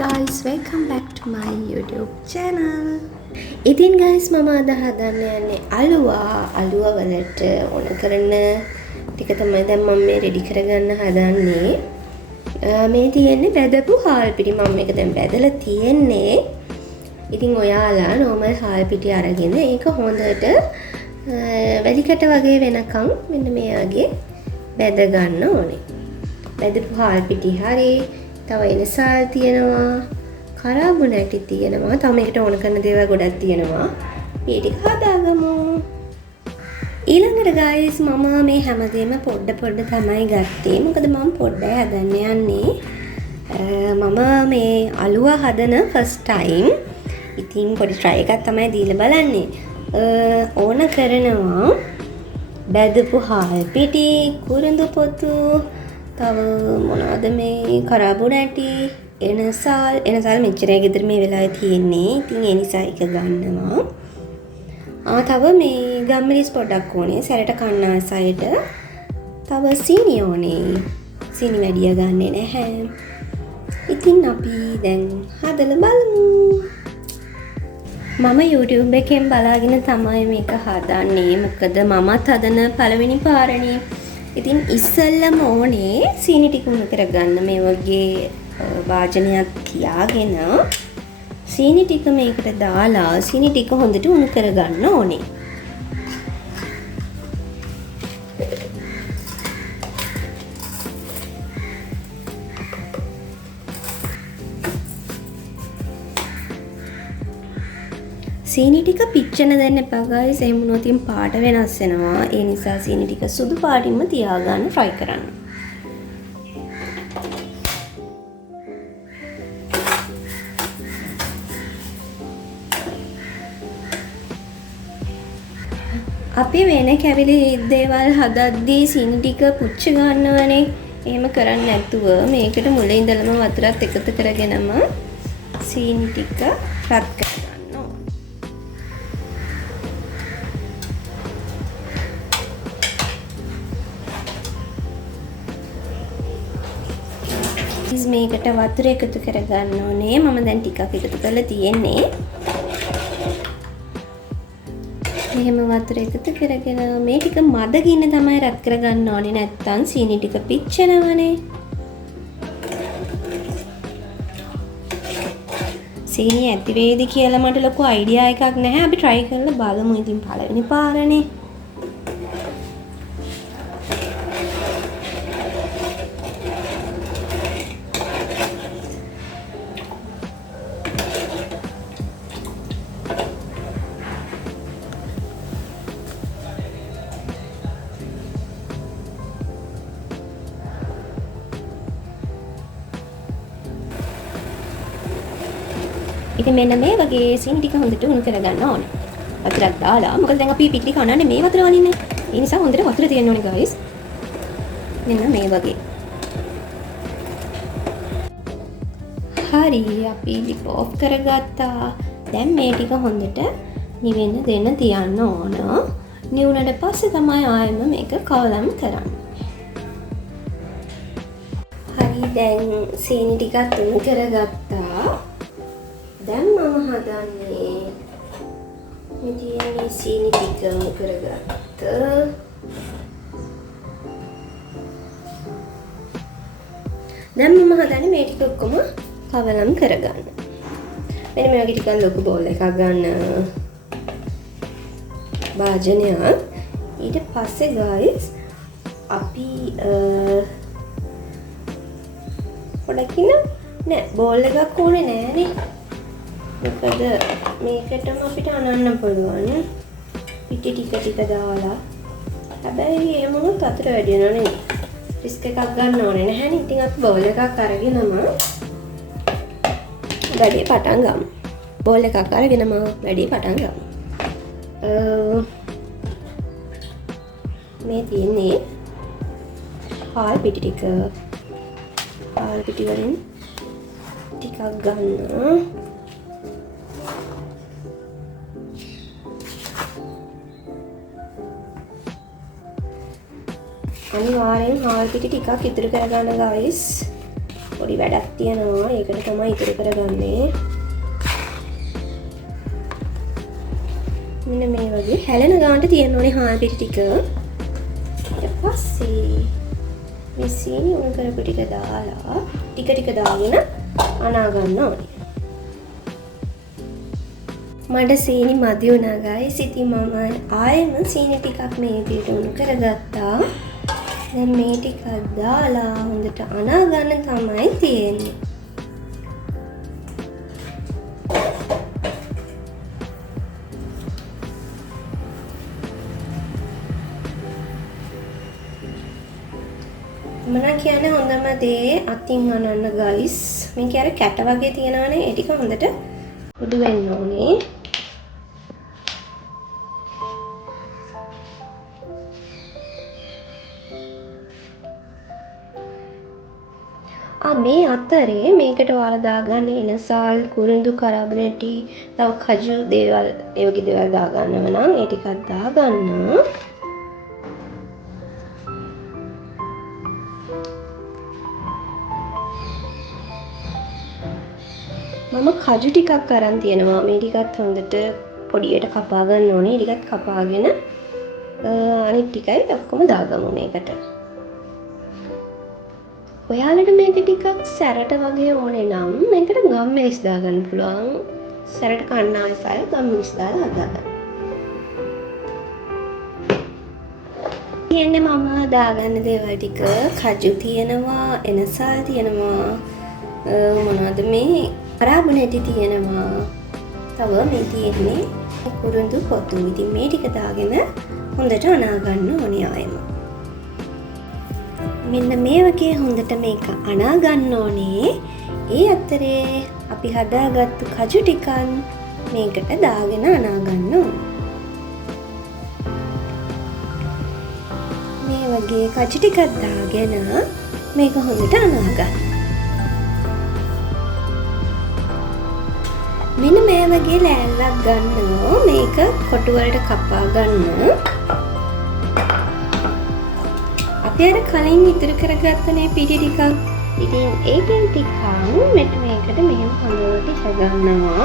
guys, welcome back to my YouTube channel. ඉතින් guys මම අද හදන්න යන්නේ අලුව වලට ඕන කරන ටික තමයි දැන් මම මේ රෙඩි කරගන්න හදන්නේ. මේ තියෙන්නේ බෙදපු හාල් පිටි. මම මේක දැන් බෙදලා තියෙන්නේ. ඉතින් ඔයාලා normal හාල් පිටි අරගෙන ඒක හොඳට වැලිකට වගේ වෙනකන් මෙන්න මේ වගේ බෙද ගන්න ඕනේ. බෙදපු හාල් පිටි හරි තව එනසල් තියෙනවා, කරාබු නැටි තියෙනවා, තව මේකට ඕන කරන දේවල් ගොඩක් තියෙනවා. මේ ටික හදාගමු. ඊළඟට guys මම මේ හැමදේම පොඩ තමයි ගත්තේ. මොකද මම පොඩ්ඩයි හදන්න යන්නේ. මම මේ අලුව හදන first time. ඉතින් පොඩි try එකක් තමයි දීලා බලන්නේ. ඕන කරනවා බෙදපු හාල් පිටි, කුරුඳු පොතු, තව මොනවද මේ කරාබු නැටි, එනසල් මෙච්චරයි ගෙදර මේ වෙලාවේ තියෙන්නේ. ඉතින් ඒ නිසා එක ගන්නවා. තව මේ ගම්මිරිස් පොඩක් ඕනේ සැරට කන්න ආසයට. තව සීනි ඕනේ. සීනි වැඩිය ගන්නෙ නැහැ. ඉතින් අපි දැන් හදලා බලමු. මම YouTube එකෙන් බලාගෙන තමයි මේක හදන්නේ. මොකද මමත් හදන පළවෙනි පාරනේ. ඉතින් ඉස්සෙල්ලම ඕනේ සීනි ටික උණු කරගන්න. මේ වගේ වාජනයක් තියාගෙන සීනි ටික මේකට දාලා සීනි ටික හොඳට උණු කරගන්න ඕනේ. සීනි ටික පිච්චෙන දෙන්න එපා guys. එහෙම වුණොත් පාට වෙනස් වෙනවා. ඒ නිසා සීනි ටික සුදු පාටින්ම තියාගන්න try කරන්න. අපි වෙන කැවිලි දේවල් හදද්දී සීනි ටික පුච්ච ගන්නවනේ. එහෙම කරන්නේ නැතුව මේකට මුලින් ඉඳලම වතුරත් එකතු කරගෙනම සීනි ටික රත් කරගන්න. මේකට වතුර එකතු කරගන්න ඕනේ. මම දැන් ටිකක් එකතු කරලා තියෙන්නේ. එහෙම වතුර එකතු කරගෙන මේ ටික මද ගින්න තමයි රත් කරගන්න ඕනේ. නැත්තම් සීනි ටික පිච්චෙනවනේ. සීනි ඇති වේද කියලා මට ලොකු අයිඩියා එකක් නැහැ. අපි try කරලා බලමු. ඉතින් පළවෙනි පාරනේ. ඉතින් මෙන්න මේ වගේ සීනි ටික හොඳට උණු කරගන්න ඕනේ. වතුරක් දාලා. මොකද දැන් අපි පිටි කනන්නේ මේ වතුර වලින්නේ. ඒ නිසා හොඳට වතුර තියෙන්න ඕනේ guys. මෙන්න මේ වගේ. හරි අපි ලිප් ඔෆ් කරගත්තා. දැන් මේ ටික හොඳට නිවෙන්න දෙන්න තියන්න ඕන. නිවුනට පස්සේ තමයි ආයෙම මේක කවලම් කරන්නේ. හරි දැන් සීනි ටිකත් උණු කරගත්තා. දැන් මම හදන්නේ මේ තියෙන සීනි ටික උණු කරගත්ත. දැන් මම හදන්නේ මේ ටික ඔක්කොම කවලම් කරගන්න. මෙන්න මේ වගේ ටිකක් ලොකු බෝල් එකක් ගන්න. වාජනයක්. ඊට පස්සේ guys අපි පොඩකින් නෑ බෝල් එකක් ඕනේ නෑනේ. මොකද මේකටම අපිට අනන්න පුළුවන්. පිටි ටික දාලා. හැබැයි එහෙම වුණොත් අතට වැඩි වෙනව නේ. රිස්ක් එකක් ගන්න ඕනේ නැහැනේ. ඉතින් අපි බෝල් එකක් අරගෙනම වැඩේ පටන් ගමු. බෝල් එකක් අරගෙනම වැඩේ පටන් ගමු. මේ තියෙන්නේ හාල් පිටි ටික. හාල් පිටි වලින් ටිකක් ගන්න. අනිවාර්යෙන් හාල් පිටි ටිකක් ඉතුරු කරගන්න guys. පොඩි වැඩක් තියෙනවා. ඒකට තමයි ඉතුරු කරගන්නේ. මෙන්න මේ වගේ හැලෙන ගානට තියෙන්න ඕනේ හාල් පිටි ටික. ඊට පස්සේ මේ සීනි උණු කරපු ටික දාලා ටික දාගෙන අනා ගන්න ඕනේ. මට සීනි මදි වුණා guys. ඉතින් මම ආයෙම සීනි ටිකක් මේ විදිහට උණු කරගත්තා. දැන් මේ ටිකක් දාලා හොඳට අනා ගන්න තමයි තියෙන්නේ. මම කියන්නේ හොඳම දේ අතින් අනන්න guys. මේක අර කැට වගේ තියෙනවනේ. ඒ ටික හොඳට කුඩු වෙන්න ඕනේ. මේ අතරේ මේකට ඔයාලා දාගන්න එනසල්, කුරුඳු කරබනටි, තව කජු දේවල්, ඒ වගේ දේවල් දාගන්නව නම් ඒ ටිකක් දාගන්න. මම කජු ටිකක් අරන් තියෙනවා. මේ ටිකත් හොඳට පොඩියට කපා ගන්න ඕනේ. ටිකත් කපාගෙන අනිත් ටිකයි ඔක්කොම දාගමු මේකට. ඔයාලට මේක ටිකක් සැරට වගේ ඕනේ නම් මේකට ගම්මිරිස් දාගන්න පුළුවන්. සැරට කන්න ආසය ගම්මිරිස් දාලා හදාගන්න. කියන්නේ මම දාගන්න දේවල් ටික කජු තියෙනවා, එනසල් තියෙනවා, මොනවද මේ අරාබුනටි තියෙනවා. තව මේ තියෙන්නේ කුරුඳු පොතු. ඉතින් මේ ටික දාගෙන හොඳට අනා ගන්න ඕනේ ආයෙම. මෙන්න මේ වගේ හොඳට මේක අනා ගන්න ඕනේ. ඒ අතරේ අපි හදාගත්තු කජු ටිකක් මේකට දාගෙන අනා ගන්න ඕනේ. මේ වගේ කජු ටිකක් දාගෙන මේක හොඳට අනා ගන්න. මෙන්න මේ වගේ ලෑල්ලක් ගන්නවා. මේක කොටු වලට කපා ගන්න. අපි අර කලින් ඉතුරු කරගත්තනේ පිටි ටිකක්. ඉතින් ඒකෙන් ටිකක් මෙන්න මේකට මෙහෙම හොඳට ඉහගන්නවා.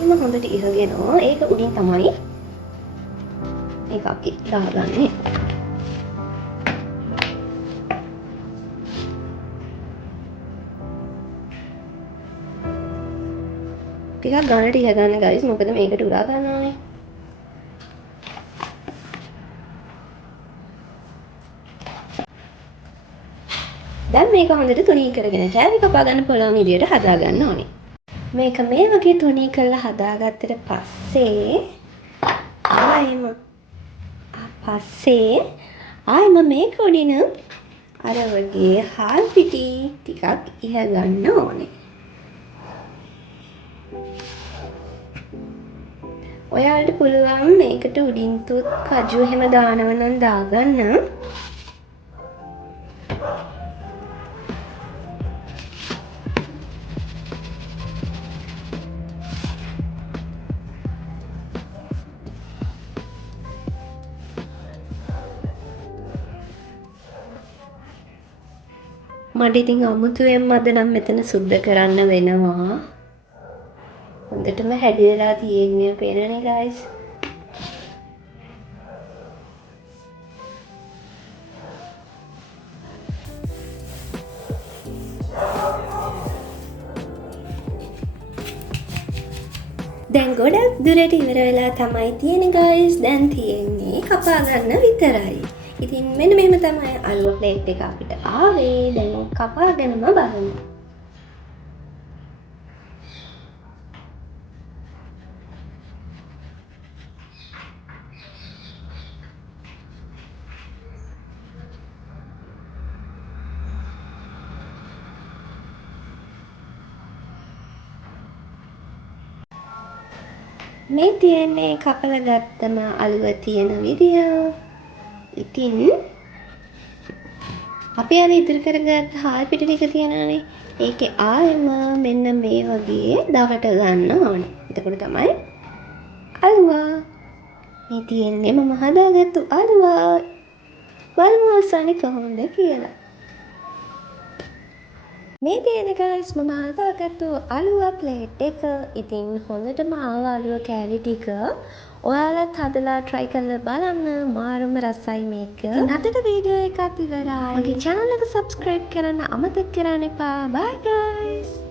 මෙහෙම හොඳට ඉහගෙනවා. ඒක උඩින් තමයි මේක අපි දාගන්නේ. ටිකක් ගානට ඉහගන්න guys. මොකද මේකට උරා ගන්නවානේ. දැන් මේක හොඳට තුනී කරගෙන කෑලි කපා ගන්න පුළුවන් විදියට හදා ගන්න ඕනේ. මේක මේ වගේ තුනී කරලා හදාගත්තට පස්සේ ආයෙම මේක උඩින් අර වගේ හාල් පිටි ටිකක් ඉහගන්න ඕනේ. ඔයාලට පුළුවන් මේකට උඩින් තුත් කජු එහෙම දානව නම් දාගන්න. මට ඉතින් අමුතුවෙන්ම අද නම් මෙතන සුද්ධ කරන්න වෙනවා. හොඳටම හැදිලා තියෙන්නේ පේනනේ guys. දැන් ගොඩක් දුරට ඉවර වෙලා තමයි තියෙන්නේ guys. දැන් තියෙන්නේ කපා ගන්න විතරයි. ඉතින් මෙන්න මෙහෙම තමයි අලුව ප්ලේට් එක අපිට ආවේ. දැන් කපාගෙනම බලමු. මේ තියෙන්නේ කපලා ගත්තම අලුව තියෙන විදිය. ඉතින් අපි අර ඉදිරි කරගත්ත හාල් පිටි ටික තියෙනවානේ. ඒකේ ආයෙම මෙන්න මේ වගේ දවට ගන්න ඕනේ. එතකොට තමයි අලුවා. මේ තියෙන්නේ මම හදාගත්තු අලුවා. බලමු අවසානයේ කොහොමද කියලා. මේ තියෙන guys මම හදාගත්තු අලුවා ප්ලේට් එක. ඉතින් හොඳටම ආවා අලුවා කෑලි ටික. ඔයාලත් හදලා try කරලා බලන්න. මාරම රසයි මේක. ඉතින් අදට වීඩියෝ එකත් ඉවරයි. මගේ channel එක subscribe කරන්න අමතක කරන්න එපා. Bye guys.